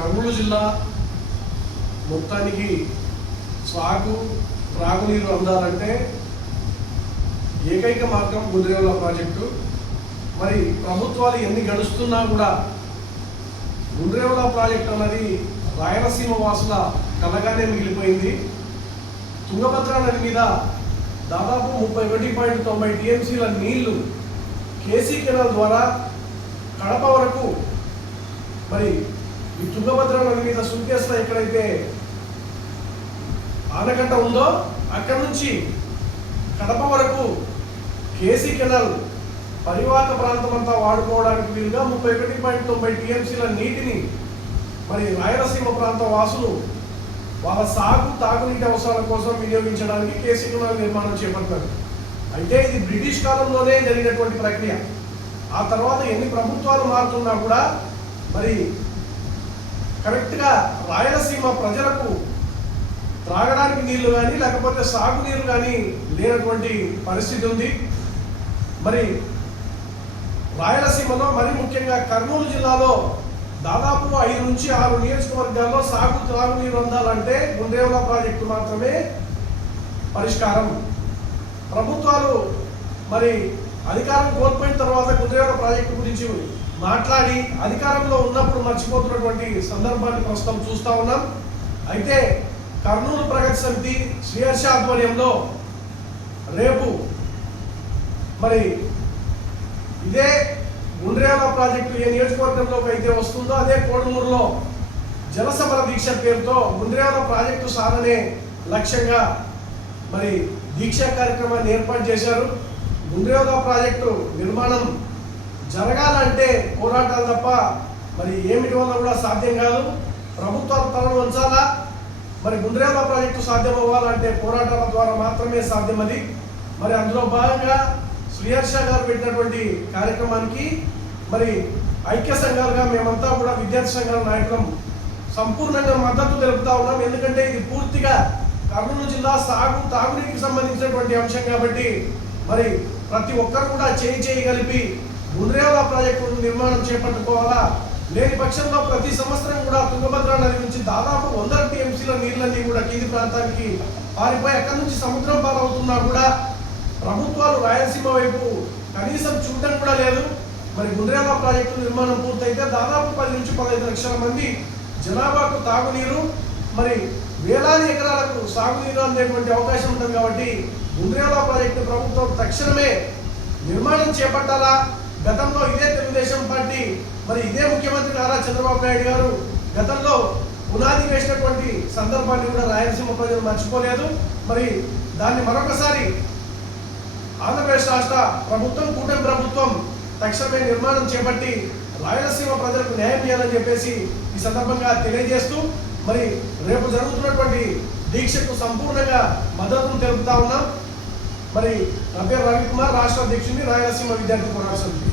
కర్నూలు జిల్లా మొత్తానికి త్రాగునీరు అందాలంటే ఏకైక మార్గం గుండ్రేవుల ప్రాజెక్టు. మరి ప్రభుత్వాలు ఎన్ని గడుస్తున్నా కూడా గుండ్రేవుల ప్రాజెక్టు అన్నది రాయలసీమ వాసుల కలగానే మిగిలిపోయింది. తుంగభద్ర నది మీద దాదాపు 31.90 టీఎంసీల నీళ్లు కేసీ కెనాల్ ద్వారా కడప వరకు, మరి ఈ తుంగభద్ర నది మీద సుంకేశ్లో ఎక్కడైతే ఆనకట్ట ఉందో అక్కడి నుంచి కడప వరకు కేసీ కెనాల్ పరివాహక ప్రాంతం అంతా వాడుకోవడానికి వీలుగా 31.90 టీఎంసీల నీటిని మరి రాయలసీమ ప్రాంత వాసులు వాళ్ళ తాగునీటి అవసరాల కోసం వినియోగించడానికి కేసీ కెనాల్ నిర్మాణం చేపట్టారు. అయితే ఇది బ్రిటిష్ కాలంలోనే జరిగినటువంటి ప్రక్రియ. ఆ తర్వాత ఎన్ని ప్రభుత్వాలు మారుతున్నా కూడా మరి కరెక్ట్గా రాయలసీమ ప్రజలకు త్రాగడానికి నీళ్లు కానీ లేకపోతే సాగునీరు కానీ లేనటువంటి పరిస్థితి ఉంది. మరి రాయలసీమలో మరి ముఖ్యంగా కర్నూలు జిల్లాలో దాదాపు 5 నుంచి 6 నియోజకవర్గాల్లో త్రాగునీరు అందాలంటే గుండ్రేవుల ప్రాజెక్టు మాత్రమే పరిష్కారం. ప్రభుత్వాలు మరి అధికారం కోల్పోయిన తర్వాత గుండ్రేవుల ప్రాజెక్టు గురించి మాట్లాడి అధికారంలో ఉన్నప్పుడు మర్చిపోతున్నటువంటి సందర్భాన్ని ప్రస్తుతం చూస్తూ ఉన్నాం. అయితే కర్నూలు ప్రగతి సమితి శ్రీహర్ష ఆధ్వర్యంలో రేపు మరి ఇదే గుండ్రేవుల ప్రాజెక్టు ఏ నియోజకవర్గంలోకి అయితే వస్తుందో అదే కోడుమూరులో జలసమర దీక్ష పేరుతో గుండ్రేవుల ప్రాజెక్టు సాధనే లక్ష్యంగా మరి దీక్షా కార్యక్రమాన్ని ఏర్పాటు చేశారు. గుండ్రేవుల ప్రాజెక్టు నిర్మాణం జరగాలంటే పోరాటాలు తప్ప మరి ఏమిటి వల్ల కూడా సాధ్యం కాదు. ప్రభుత్వాలు తలను వంచాలా, మరి గుండ్రేవుల ప్రాజెక్టు సాధ్యం అవ్వాలంటే పోరాటాల ద్వారా మాత్రమే సాధ్యం. అది మరి అందులో భాగంగా శ్రీహర్ష గారు పెట్టినటువంటి కార్యక్రమానికి మరి ఐక్య సంఘాలుగా మేమంతా కూడా విద్యార్థి సంఘాల నాయకులం సంపూర్ణంగా మద్దతు తెలుపుతా ఉన్నాం. ఎందుకంటే ఇది పూర్తిగా కర్నూలు జిల్లా తాగునీటికి సంబంధించినటువంటి అంశం కాబట్టి మరి ప్రతి ఒక్కరు కూడా చేయి కలిపి గుండ్రేవుల ప్రాజెక్టు నిర్మాణం చేపట్టుకోవాలా. లేని పక్షంలో ప్రతి సంవత్సరం కూడా తుంగభద్ర నది నుంచి దాదాపు 100 టీఎంసీల నీళ్ళన్నీ కూడా కింది ప్రాంతానికి పారిపోయి అక్కడి నుంచి సముద్రం పాలవుతున్నా కూడా ప్రభుత్వాలు రాయలసీమ వైపు కనీసం చూడడం కూడా లేదు. మరి గుండ్రేవుల ప్రాజెక్టు నిర్మాణం పూర్తయితే దాదాపు 10 నుంచి 15 లక్షల మంది జనాభాకు తాగునీరు, మరి వేలాది ఎకరాలకు సాగునీరు అందేటువంటి అవకాశం ఉంటుంది. కాబట్టి గుండ్రేవుల ప్రాజెక్టు ప్రభుత్వం తక్షణమే నిర్మాణం చేపట్టాలా. గతంలో ఇదే తెలుగుదేశం పార్టీ మరి ఇదే ముఖ్యమంత్రి నారా చంద్రబాబు నాయుడు గారు గతంలో పునాది వేసినటువంటి సందర్భాన్ని కూడా రాయలసీమ ప్రజలు మర్చిపోలేదు. మరి దాన్ని మరొకసారి ఆంధ్రప్రదేశ్ రాష్ట్ర ప్రభుత్వం, కూటమి ప్రభుత్వం తక్షణమే నిర్మాణం చేపట్టి రాయలసీమ ప్రజలకు న్యాయం చేయాలని చెప్పేసి ఈ సందర్భంగా తెలియజేస్తూ మరి రేపు జరుగుతున్నటువంటి దీక్షకు సంపూర్ణంగా మద్దతును తెలుపుతా ఉన్నాం. మరి నా పేరు రవికుమార్, రాష్ట్ర అధ్యక్షుడిని రాయలసీమ విద్యార్థి పోరాట సమితి.